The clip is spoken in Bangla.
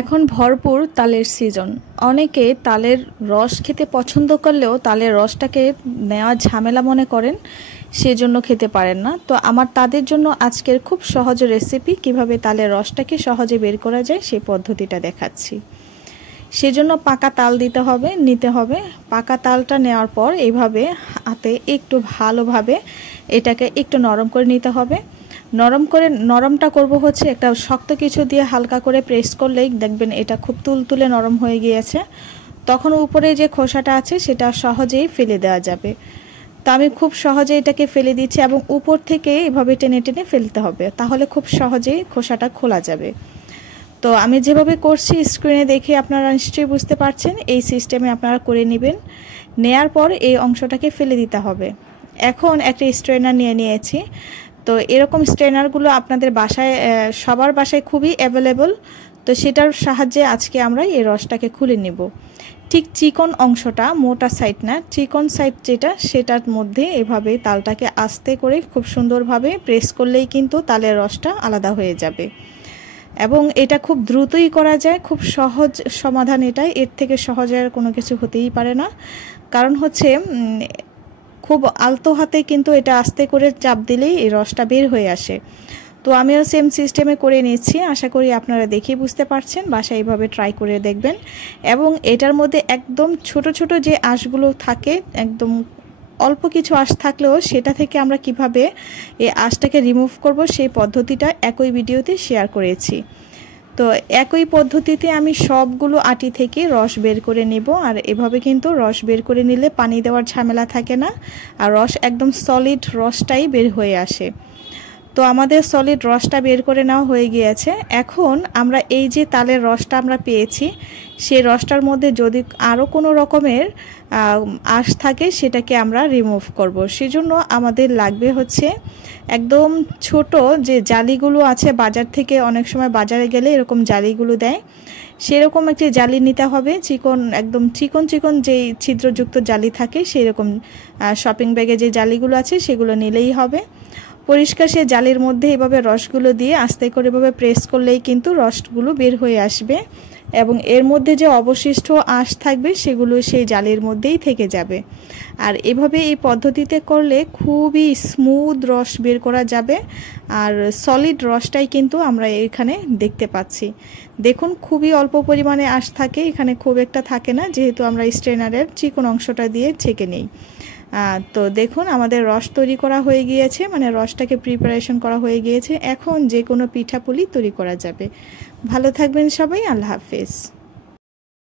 এখন ভরপুর তালের সিজন। অনেকে তালের রস খেতে পছন্দ করলেও তালের রসটাকে নেওয়া ঝামেলা মনে করেন, সেজন্য খেতে পারেন না। তো আমার তাদের জন্য আজকের খুব সহজ রেসিপি, কিভাবে তালের রসটাকে সহজে বের করা যায় সেই পদ্ধতিটা দেখাচ্ছি। সেজন্য পাকা তাল নিতে হবে। পাকা তালটা নেওয়ার পর এইভাবে হাতে একটু ভালোভাবে এটাকে একটু নরম করে নিতে হবে। নরমটা করব হচ্ছে একটা শক্ত কিছু দিয়ে হালকা করে প্রেস করলেই দেখবেন এটা খুব তুলতুলে নরম হয়ে গিয়েছে। তখন উপরে যে খোসাটা আছে সেটা সহজেই ফেলে দেওয়া যাবে। তো আমি খুব সহজে এটাকে ফেলে দিচ্ছি এবং উপর থেকে এভাবে টেনে টেনে ফেলতে হবে, তাহলে খুব সহজেই খোসাটা খোলা যাবে। তো আমি যেভাবে করছি স্ক্রিনে দেখে আপনারা নিশ্চয়ই বুঝতে পারছেন, এই সিস্টেমে আপনারা করে নেবেন। নেয়ার পর এই অংশটাকে ফেলে দিতে হবে। এখন একটা স্ট্রেনার নিয়েছি। তো এরকম স্ট্রেনারগুলো আপনাদের বাসায় সবার বাসায় খুবই অ্যাভেলেবল। তো সেটার সাহায্যে আজকে আমরা এই রসটাকে খুলে নিব। ঠিক চিকন অংশটা, মোটা সাইড না, চিকন সাইড যেটা, সেটার মধ্যে এভাবে তালটাকে আস্তে করে খুব সুন্দরভাবে প্রেস করলেই কিন্তু তালের রসটা আলাদা হয়ে যাবে। এবং এটা খুব দ্রুতই করা যায়, খুব সহজ সমাধান এটাই। এর থেকে সহজ আর কোনো কিছু হতেই পারে না। কারণ হচ্ছে খুব আলতো হাতে কিন্তু এটা আস্তে করে চাপ দিলেই এই রসটা বের হয়ে আসে। তো আমিও সেম সিস্টেমে করে নিচ্ছি। আশা করি আপনারা দেখেই বুঝতে পারছেন। বাসায় এইভাবে ট্রাই করে দেখবেন। এবং এটার মধ্যে একদম ছোট ছোট যে আঁশগুলো থাকে, একদম অল্প কিছু আঁশ থাকলেও সেটা থেকে আমরা কিভাবে এই আঁশটাকে রিমুভ করব সেই পদ্ধতিটা একই ভিডিওতে শেয়ার করেছি। তো একই পদ্ধতিতে আমি সবগুলো আটি থেকে রস বের করে নেব। আর এভাবে কিন্তু রস বের করে নিলে পানি দেওয়ার ঝামেলা থাকে না, আর রস একদম সলিড রসটাই বের হয়ে আসে। তো আমাদের সলিড রসটা বের করে নেওয়া হয়ে গিয়েছে। এখন আমরা এই যে তালের রসটা আমরা পেয়েছি, সেই রসটার মধ্যে যদি আরও কোনো রকমের আঁশ থাকে সেটাকে আমরা রিমুভ করব। সেজন্য আমাদের লাগবে হচ্ছে একদম ছোট যে জালিগুলো আছে, বাজার থেকে অনেক সময় বাজারে গেলে এরকম জালিগুলো দেয়, সেরকম একটি জালি নিতে হবে। একদম চিকন যেই ছিদ্রযুক্ত জালি থাকে, সেরকম শপিং ব্যাগে যে জালিগুলো আছে সেগুলো নিলেই হবে। পরিষ্কার সে জালির মধ্যে এভাবে রসগুলো দিয়ে আস্তে করে এভাবে প্রেস করলেই কিন্তু রসগুলো বের হয়ে আসবে এবং এর মধ্যে যে অবশিষ্ট আঁশ থাকবে সেগুলো সেই জালির মধ্যেই থেকে যাবে। আর এভাবে এই পদ্ধতিতে করলে খুবই স্মুথ রস বের করা যাবে। আর সলিড রসটাই কিন্তু আমরা এখানে দেখতে পাচ্ছি। দেখুন, খুবই অল্প পরিমাণে আঁশ থাকে, এখানে খুব একটা থাকে না, যেহেতু আমরা স্ট্রেনারের চিকন অংশটা দিয়ে ছেঁকে নেই। তো দেখুন আমাদের রস তৈরি করা হয়ে গিয়েছে, মানে রসটাকে প্রিপারেশন করা হয়ে গিয়েছে। এখন যে কোনো পিঠাপুলি তৈরি করা যাবে। ভালো থাকবেন সবাই, আল্লাহ হাফেজ।